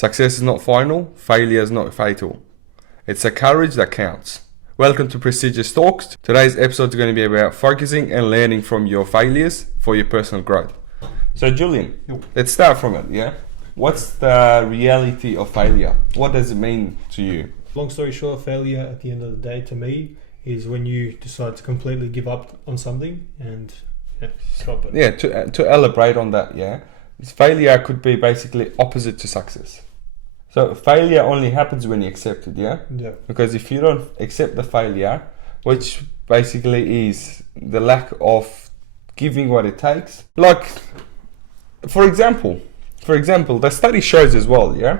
Success is not final, failure is not fatal. It's the courage that counts. Welcome to Prestigious Talks. Today's episode is going to be about focusing and learning from your failures for your personal growth. So Julian, let's start from it, yeah? What's the reality of failure? What does it mean to you? Long story short, failure at the end of the day to me is when you decide to completely give up on something and stop it. Yeah, to elaborate on that, yeah? Failure could be basically opposite to success. So failure only happens when you accept it, yeah? Yeah. Because if you don't accept the failure, which basically is the lack of giving what it takes. Like, for example, the study shows as well, yeah?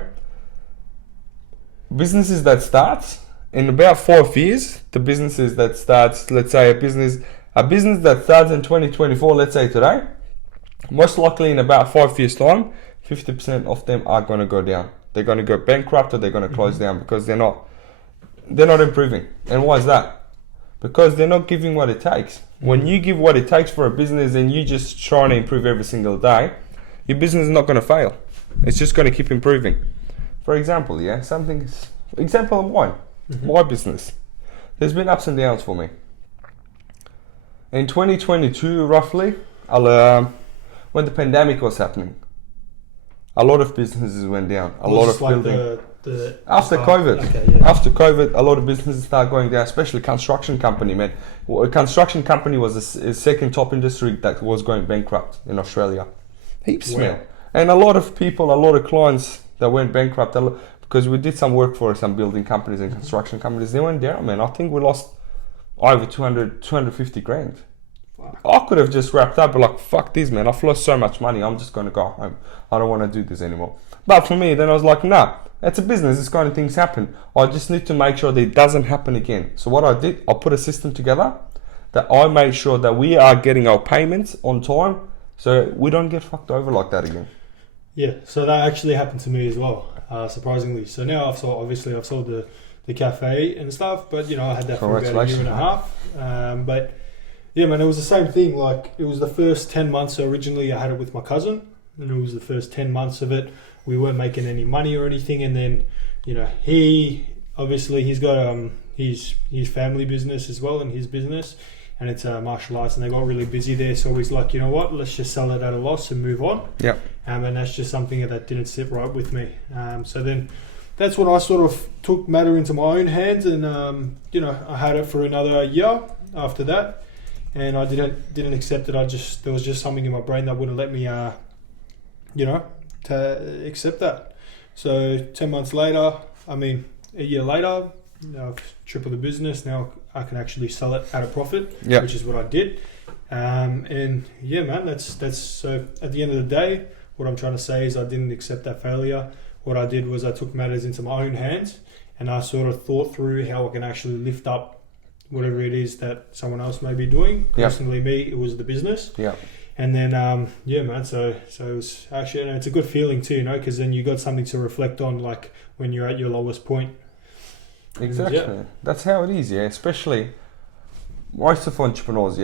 Businesses that start in about 4 years, the businesses that starts, let's say a business that starts in 2024, let's say today, most likely in about 5 years time, 50% of them are going to go down. They're going to go bankrupt or they're going to close down because they're not improving. And why is that? Because they're not giving what it takes. When you give what it takes for a business and you just trying to improve every single day, your business is not going to fail. It's just going to keep improving. For example, example of mine, my business. There's been ups and downs for me. In 2022, roughly, when the pandemic was happening, a lot of businesses went down. After COVID, a lot of businesses started going down, especially construction company, man. Well, a construction company was the second top industry that was going bankrupt in Australia. Heaps, man. And a lot of clients that went bankrupt because we did some work for some building companies and construction companies. They went down, man. I think we lost over 250 grand. I could have just wrapped up, but like, fuck this, man. I've lost so much money. I'm just going to go home. I don't want to do this anymore. But for me, then I was like, nah, it's a business. This kind of things happen. I just need to make sure that it doesn't happen again. So what I did, I put a system together that I made sure that we are getting our payments on time so we don't get fucked over like that again. Yeah, so that actually happened to me as well, surprisingly. So now I've sold the cafe and stuff, but I had that for about a year and a half. But yeah, man, it was the same thing. Like, it was the first 10 months. So originally I had it with my cousin, and it was the first 10 months of it. We weren't making any money or anything. And then, he's got his family business as well, and his business, and it's martial arts, and they got really busy there. So he's like, you know what, let's just sell it at a loss and move on. Yeah. And that's just something that didn't sit right with me. So then that's when I sort of took matter into my own hands, and I had it for another year after that. And I didn't accept it. There was just something in my brain that wouldn't let me, to accept that. So 10 months later, a year later, I've tripled the business. Now I can actually sell it at a profit, which is what I did. And yeah, man, that's so at the end of the day, what I'm trying to say is I didn't accept that failure. What I did was I took matters into my own hands, and I sort of thought through how I can actually lift up whatever it is that someone else may be doing. Personally, me, it was the business. Yeah. And then, man, so it was actually, it's a good feeling too, because then you got something to reflect on, like when you're at your lowest point. Exactly. That's how it is, especially most of entrepreneurs,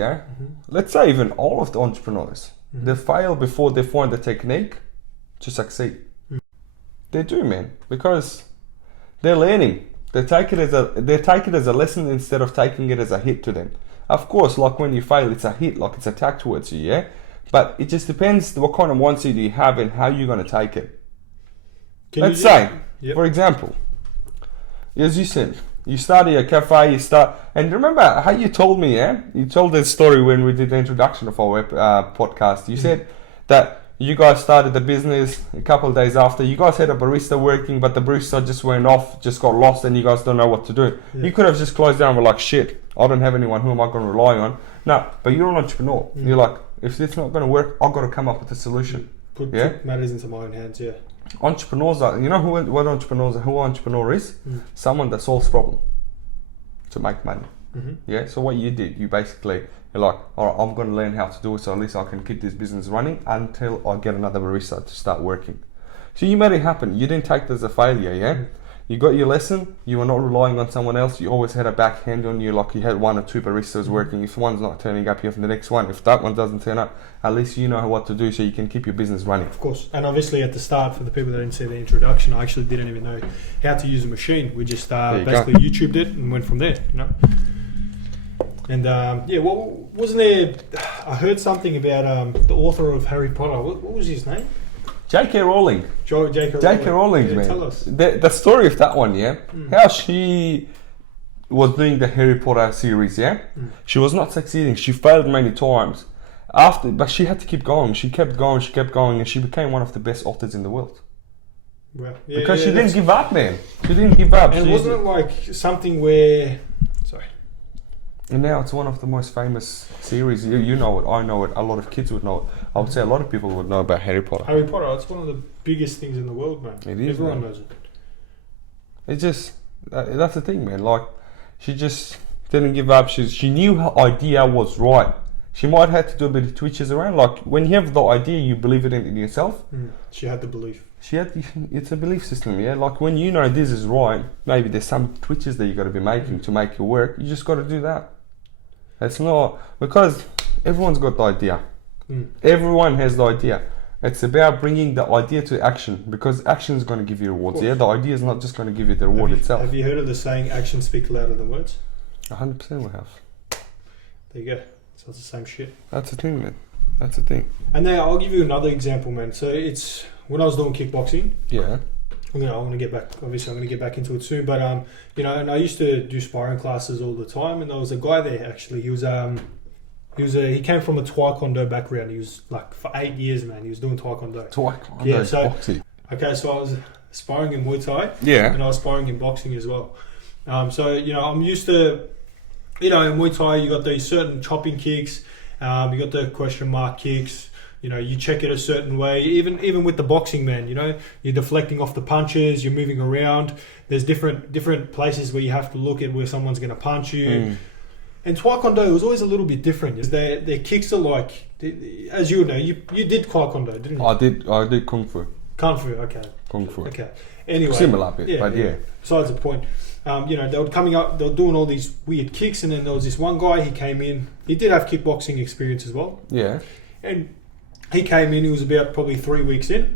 Let's say even all of the entrepreneurs, they fail before they find the technique to succeed. They do, man, because they're learning. They take it as a lesson instead of taking it as a hit to them. Of course, like when you fail, it's a hit, like it's attack towards you, But it just depends what kind of mindset you have and how you're going to take it. Let's say, for example, as you said, you start a cafe, and remember how you told me, You told this story when we did the introduction of our podcast. You said that you guys started the business a couple of days after. You guys had a barista working, but the barista just went off, just got lost, and you guys don't know what to do. Yeah. You could have just closed down and were like, shit, I don't have anyone. Who am I going to rely on? No, but you're an entrepreneur. You're like, if it's not going to work, I've got to come up with a solution. Put matters into my own hands, Entrepreneurs are, what entrepreneurs are? Who an entrepreneur is? Someone that solves problem to make money. So what you did, you basically, you're like, all right, I'm going to learn how to do it, so at least I can keep this business running until I get another barista to start working. So you made it happen. You didn't take it as a failure, You got your lesson. You were not relying on someone else. You always had a backhand on you, like you had 1 or 2 baristas working. If one's not turning up, you have the next one. If that one doesn't turn up, at least you know what to do so you can keep your business running. Of course. And obviously at the start, for the people that didn't see the introduction, I actually didn't even know how to use a machine. We just basically YouTubed it and went from there, you know. And wasn't there? I heard something about the author of Harry Potter. What was his name? J.K. Rowling. J.K. Rowling, man. Tell us. The story of that one, yeah? How she was doing the Harry Potter series, yeah? She was not succeeding. She failed many times. But she had to keep going. She kept going, and she became one of the best authors in the world. Well, because she didn't give up, man. She didn't give up. And wasn't it like something where... Sorry. And now it's one of the most famous series. You know it, I know it, a lot of kids would know it. I would say a lot of people would know about Harry Potter. Harry Potter, it's one of the biggest things in the world, man. It is. Everyone man. knows it. It's just, that's the thing, man. Like, she just didn't give up. She knew her idea was right. She might have to do a bit of twitches around. Like, when you have the idea, you believe it in yourself. She had the belief. It's a belief system, yeah? Like, when you know this is right, maybe there's some twitches that you got to be making to make it work. You just got to do that. It's not, because everyone's got the idea. Everyone has the idea. It's about bringing the idea to action, because action is going to give you rewards. Yeah, the idea is not just going to give you the reward itself. Have you heard of the saying, actions speak louder than words? 100% we have. There you go. So it's the same shit. That's the thing, man. That's the thing. And now I'll give you another example, man. So it's when I was doing kickboxing. Yeah. I want to get back. Obviously, I'm going to get back into it soon. But and I used to do sparring classes all the time. And there was a guy there. Actually, he came from a taekwondo background. He was like for 8 years, man. He was doing taekwondo. Taekwondo, boxing. Okay, so I was sparring in Muay Thai. Yeah. And I was sparring in boxing as well. So I'm used to, in Muay Thai, you got these certain chopping kicks. You got the question mark kicks. You check it a certain way. Even with the boxing, man, you're deflecting off the punches. You're moving around. There's different places where you have to look at where someone's going to punch you. And Taekwondo was always a little bit different. Their kicks are like, as you know, you did Taekwondo, didn't you? I did Kung Fu. Kung Fu, okay. Kung Fu. Okay. Anyway. Similar bit, but yeah. Besides the point. They were coming up, they were doing all these weird kicks, and then there was this one guy, he came in. He did have kickboxing experience as well. Yeah. And he came in, he was about probably 3 weeks in.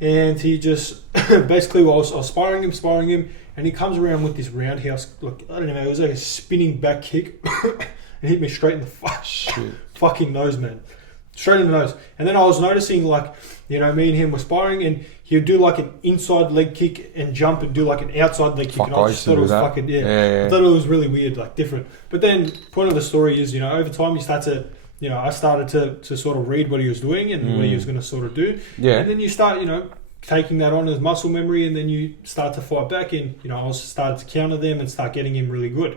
And he just, basically, I was sparring him, and he comes around with this roundhouse, like, I don't know, it was like a spinning back kick, and hit me straight in the fucking nose, man. Straight in the nose. And then I was noticing, like, me and him were sparring, and he would do like an inside leg kick and jump and do like an outside leg kick. And I just thought it was fucking, I thought it was really weird, like different. But then, point of the story is, over time you start to, I started to sort of read what he was doing and what he was going to sort of do. Yeah. And then you start, taking that on as muscle memory, and then you start to fight back, and I also started to counter them and start getting him really good.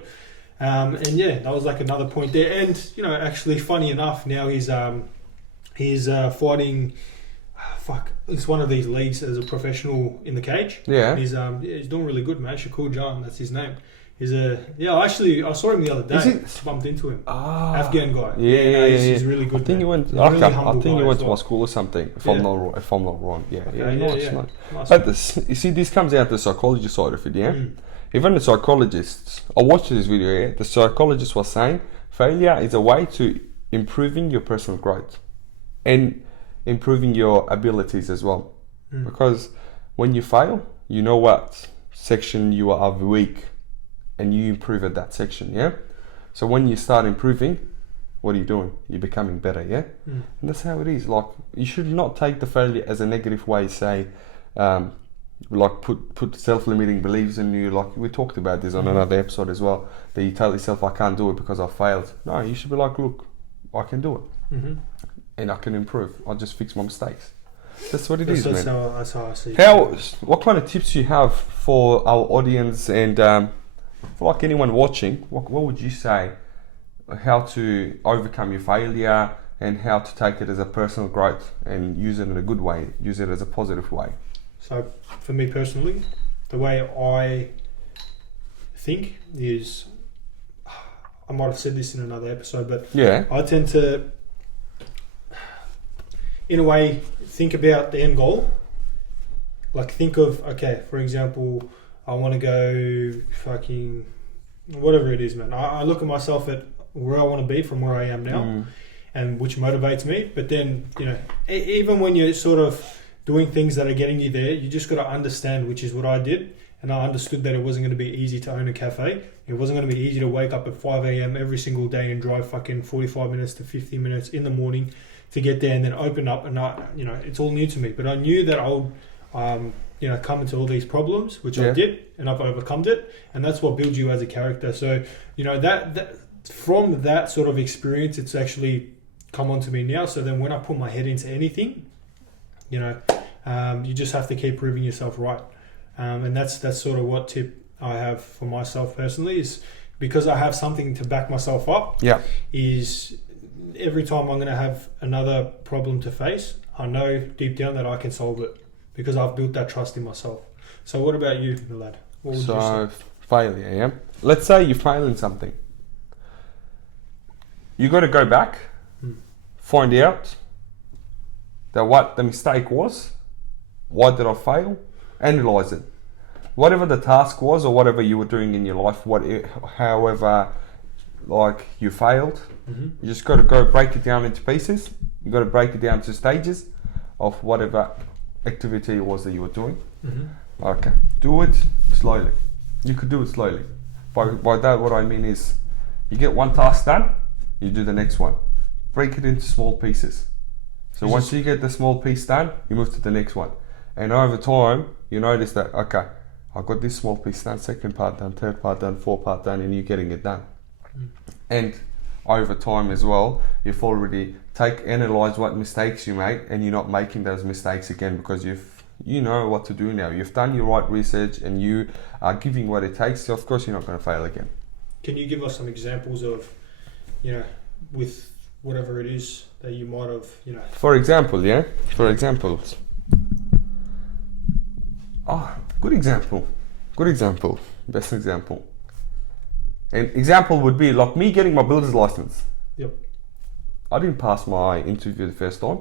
That was like another point there. And actually, funny enough, now he's fighting. It's one of these leagues as a professional in the cage. Yeah. He's doing really good, man. Shakur Jan, that's his name. I saw him the other day. Bumped into him. Afghan guy. He's really good. I think he went. I think he went to my school or something. If I'm not wrong. Nice. But you see, this comes out the psychology side of it. Yeah. Even the psychologists. I watched this video. Yeah. The psychologist was saying failure is a way to improving your personal growth and improving your abilities as well. Because when you fail, you know what section you are weak. And you improve at that section, yeah? So when you start improving, what are you doing? You're becoming better, yeah? And that's how it is. Like, you should not take the failure as a negative way, say, like put self-limiting beliefs in you. Like, we talked about this on another episode as well, that you tell yourself, I can't do it because I failed. No, you should be like, look, I can do it. And I can improve. I'll just fix my mistakes. That's what it is, man. That's how I see it. What kind of tips you have for our audience and... for like anyone watching, what would you say how to overcome your failure and how to take it as a personal growth and use it in a good way, use it as a positive way? So for me personally, the way I think is, I might have said this in another episode, but I tend to, in a way, think about the end goal. Like think of, okay, for example, I want to go fucking whatever it is, man. I look at myself at where I want to be from where I am now, and which motivates me. But then, even when you're sort of doing things that are getting you there, you just got to understand, which is what I did. And I understood that it wasn't going to be easy to own a cafe. It wasn't going to be easy to wake up at 5 a.m. every single day and drive fucking 45 minutes to 50 minutes in the morning to get there and then open up. And it's all new to me. But I knew that I would, come into all these problems, which I did, and I've overcome it. And that's what builds you as a character. So, that from that sort of experience, it's actually come onto me now. So then when I put my head into anything, you just have to keep proving yourself right. And that's sort of what tip I have for myself personally, is because I have something to back myself up. Yeah. Is every time I'm going to have another problem to face, I know deep down that I can solve it because I've built that trust in myself. So what about you, lad? What would you say? Failure, yeah. Let's say you fail in something. You got to go back, find out that what the mistake was, why did I fail, analyze it. Whatever the task was or whatever you were doing in your life, however you failed, you just got to go break it down into pieces. You got to break it down into stages of whatever activity it was that you were doing. Okay, do it slowly. You could do it slowly. By that, what I mean is, you get one task done, you do the next one. Break it into small pieces. So once you get the small piece done, you move to the next one. And over time, you notice that, okay, I've got this small piece done, second part done, third part done, fourth part done, and you're getting it done. And over time as well, you've already analyze what mistakes you make, and you're not making those mistakes again because you know what to do now. You've done your right research and you are giving what it takes, so of course you're not going to fail again. Can you give us some examples of, with whatever it is that you might have, For example. Good example. Best example. An example would be like me getting my builder's license. Yep. I didn't pass my interview the first time.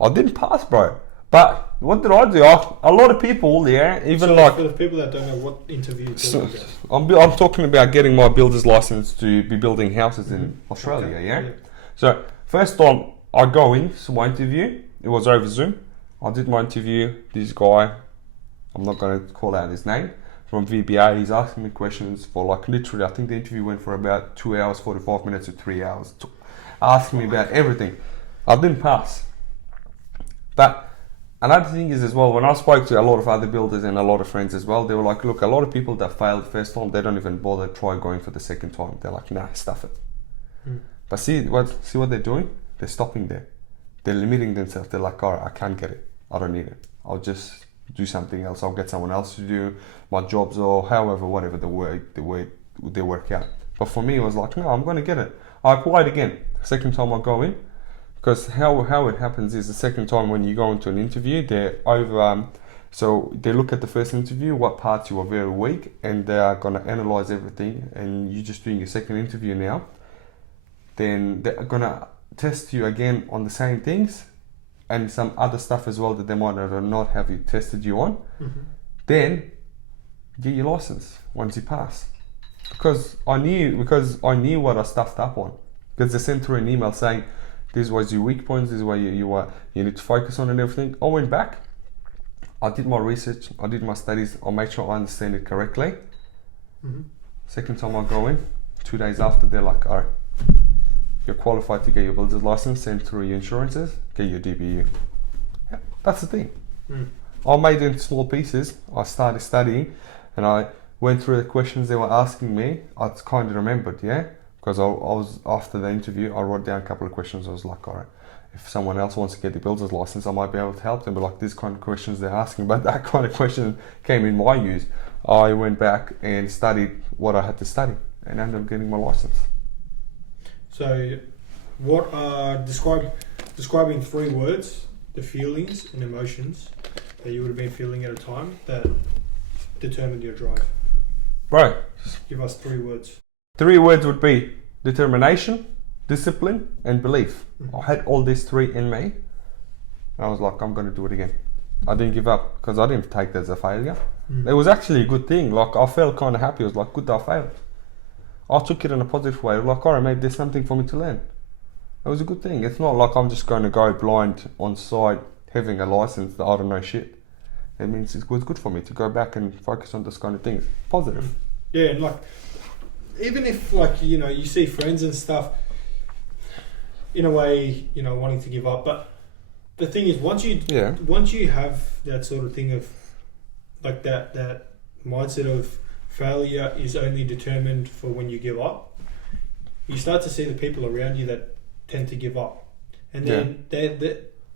I didn't pass, bro. But what did I do? A lot of people, for the people that don't know what interview you're talking about. I'm talking about getting my builder's license to be building houses in Australia, yeah? So, first time I go in to my interview, it was over Zoom. I did my interview, this guy, I'm not going to call out his name, from VBA, he's asking me questions for literally, I think the interview went for about 2 hours, 45 minutes to 3 hours, asking me about everything. I didn't pass. But another thing is as well, when I spoke to a lot of other builders and a lot of friends as well, they were like, look, a lot of people that failed the first time, they don't even bother try going for the second time. They're like, nah, stuff it. But see what they're doing? They're stopping there. They're limiting themselves. They're like, all right, I can't get it. I don't need it. I'll just do something else. I'll get someone else to do my jobs or whatever the way they work out. But for me, it was like, no, I'm going to get it. I applied again. Second time I go in, because how it happens is the second time when you go into an interview, so they look at the first interview, what parts you are very weak, and they are going to analyze everything, and you're just doing your second interview now. Then they're going to test you again on the same things and some other stuff as well that they might not have you tested you on. Then get your license once you pass. Because I knew what I stuffed up on. Because they sent through an email saying, this was your weak points, this is what you need to focus on and everything. I went back, I did my research, I did my studies, I made sure I understand it correctly. Second time I go in, 2 days after, they're like, all right, you're qualified to get your builder's license, send through your insurances, get your DBU. Yeah, that's the thing. I made it in small pieces. I started studying and I went through the questions they were asking me. I kind of remembered, because I was, after the interview, I wrote down a couple of questions. I was like, all right, if someone else wants to get the builder's license, I might be able to help them. But like, these kind of questions they're asking, but that kind of question came in my use. I went back and studied what I had to study and ended up getting my license. So, what are describing 3 words, the feelings and emotions that you would have been feeling at a time that determined your drive? Bro, give us 3 words. 3 words would be determination, discipline, and belief. I had all these 3 in me. I was like, I'm going to do it again. I didn't give up because I didn't take that as a failure. It was actually a good thing. Like, I felt kind of happy. I was like, good that I failed. I took it in a positive way. Like, alright, maybe there's something for me to learn. It was a good thing. It's not like I'm just going to go blind on site having a license that I don't know shit. It means it was good for me to go back and focus on this kind of things. Positive. Yeah, and like, even if like, you know, you see friends and stuff, in a way, you know, wanting to give up, but the thing is, once you have that sort of thing of like that mindset of failure is only determined for when you give up, you start to see the people around you that tend to give up, and then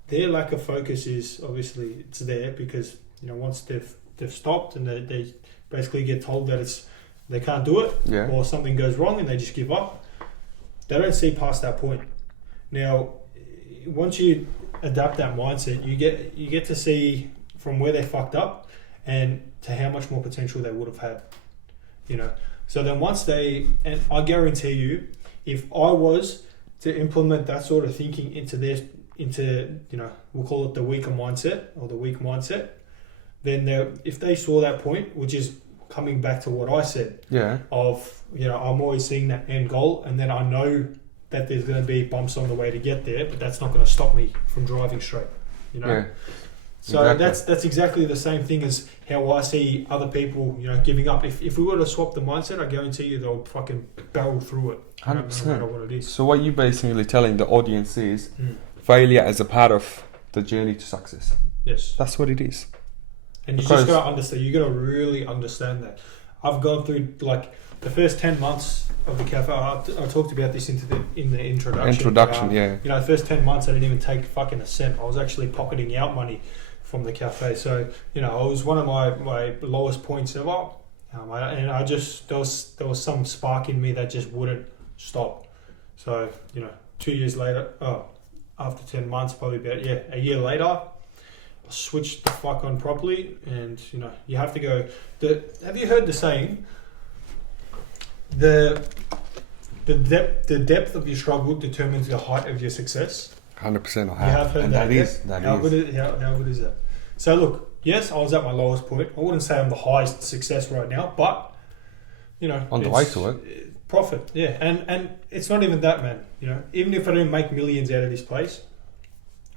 their lack of focus is obviously it's there because, you know, once they've stopped and they basically get told that they can't do it, or something goes wrong and they just give up, they don't see past that point. Now, once you adapt that mindset, you get to see from where they fucked up and to how much more potential they would have had, you know. So then once and I guarantee you, if I was to implement that sort of thinking into you know, we'll call it the weaker mindset or the weak mindset, then if they saw that point, which is coming back to what I said, of, you know, I'm always seeing that end goal, and then I know that there's going to be bumps on the way to get there, but that's not going to stop me from driving straight, you know. Yeah, so exactly. that's exactly the same thing as how I see other people, you know, giving up. If we were to swap the mindset, I guarantee you they'll fucking barrel through it. 100%. No matter what it is. So what you basically telling the audience is failure as a part of the journey to success. Yes. That's what it is. And you just got to understand, you got to really understand that. I've gone through like the first 10 months of the cafe. I talked about this in the introduction. Yeah. You know, the first 10 months I didn't even take fucking a cent. I was actually pocketing out money from the cafe. So, you know, it was one of my lowest points ever. And I just, there was some spark in me that just wouldn't stop. So, you know, 2 years later, after 10 months, probably about, a year later, I switched the fuck on properly. And, you know, you have to go, have you heard the saying, the depth of your struggle determines the height of your success? 100% I have. You have heard and that. How good is that? So look, yes, I was at my lowest point. I wouldn't say I'm the highest success right now, but, you know, on the way to it. Profit, yeah. And it's not even that, man. You know, even if I don't make millions out of this place,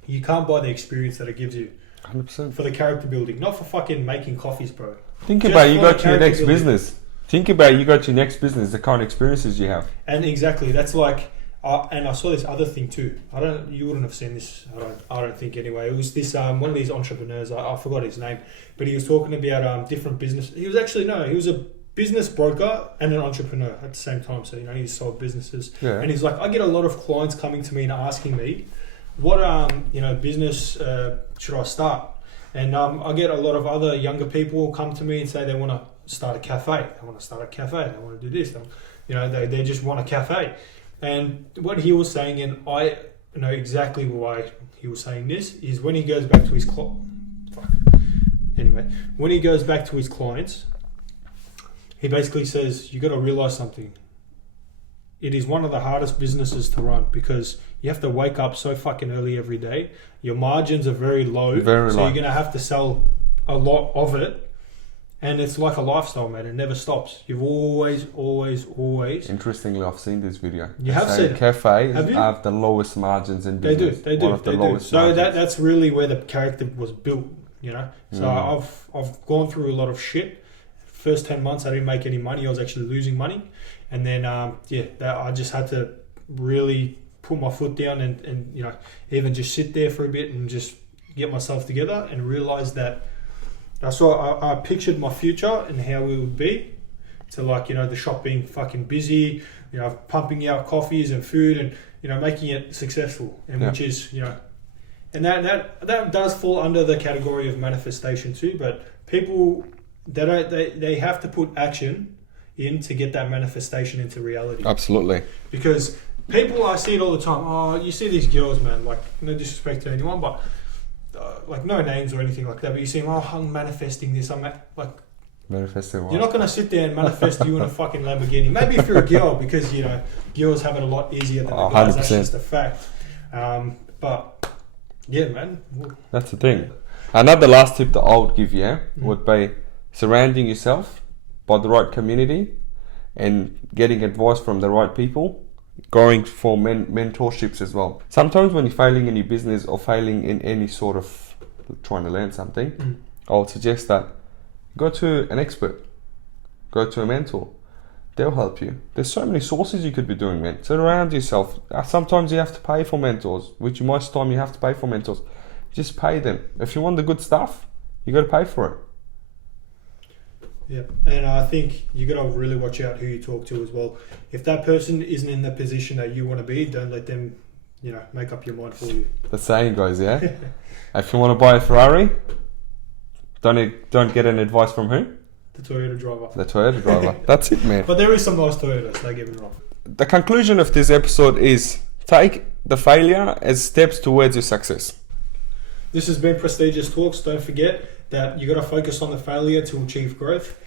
you can't buy the experience that it gives you. 100%. For the character building, not for fucking making coffees, bro. Think about you go to your next business. Think about you go to your next business, the kind of experiences you have. And exactly, that's like, and I saw this other thing too. You wouldn't have seen this. I don't think anyway. It was this one of these entrepreneurs. I forgot his name, but he was talking about different business. He was a business broker and an entrepreneur at the same time. So, you know, he sold businesses. Yeah. And he's like, I get a lot of clients coming to me and asking me, what business should I start? And I get a lot of other younger people come to me and say they want to start a cafe. They want to start a cafe. They want to do this. They just want a cafe. And what he was saying, and I know exactly why he was saying this, is when he goes back to his when he goes back to his clients, he basically says, you got to realize something. It is one of the hardest businesses to run because you have to wake up so fucking early every day. Your margins are very low. So you're going to have to sell a lot of it. And it's like a lifestyle, man. It never stops. You've always. Interestingly, I've seen this video. You have seen it. Cafes have the lowest margins in business. They do. So that's really where the character was built, you know. So I've gone through a lot of shit. First 10 months, I didn't make any money. I was actually losing money. And then, I just had to really put my foot down and you know, even just sit there for a bit and just get myself together and realize that I pictured my future and how it would be. So like, you know, the shop being fucking busy, you know, pumping out coffees and food and, you know, making it successful. And which is, you know, and that does fall under the category of manifestation too. But people, they have to put action in to get that manifestation into reality. Absolutely. Because people, I see it all the time. Oh, you see these girls, man, like no disrespect to anyone, but like no names or anything like that, but you see, I'm manifesting this. Manifesting what? You're not going to sit there and manifest you in a fucking Lamborghini. Maybe if you're a girl, because, you know, girls have it a lot easier than the guys. 100%. That's just a fact. But yeah, man. That's the thing. Another last tip that I would give you would be surrounding yourself by the right community and getting advice from the right people, going for mentorships as well. Sometimes when you're failing in your business or failing in any sort of trying to learn something, I would suggest that go to an expert, go to a mentor. They'll help you. There's so many sources you could be doing, man. Surround yourself. Sometimes you have to pay for mentors, which most time you have to pay for mentors. Just pay them. If you want the good stuff, you got to pay for it. Yeah, and I think you got to really watch out who you talk to as well. If that person isn't in the position that you want to be, don't let them, make up your mind for you. The saying goes, yeah. If you want to buy a Ferrari, don't get an advice from who? The Toyota driver. The Toyota driver. That's it, man. But there is some nice Toyotas, don't get me wrong. The conclusion of this episode is take the failure as steps towards your success. This has been Prestigious Talks. Don't forget that you got to focus on the failure to achieve growth.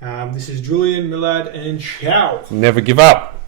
This is Julian, Milad, and ciao. Never give up.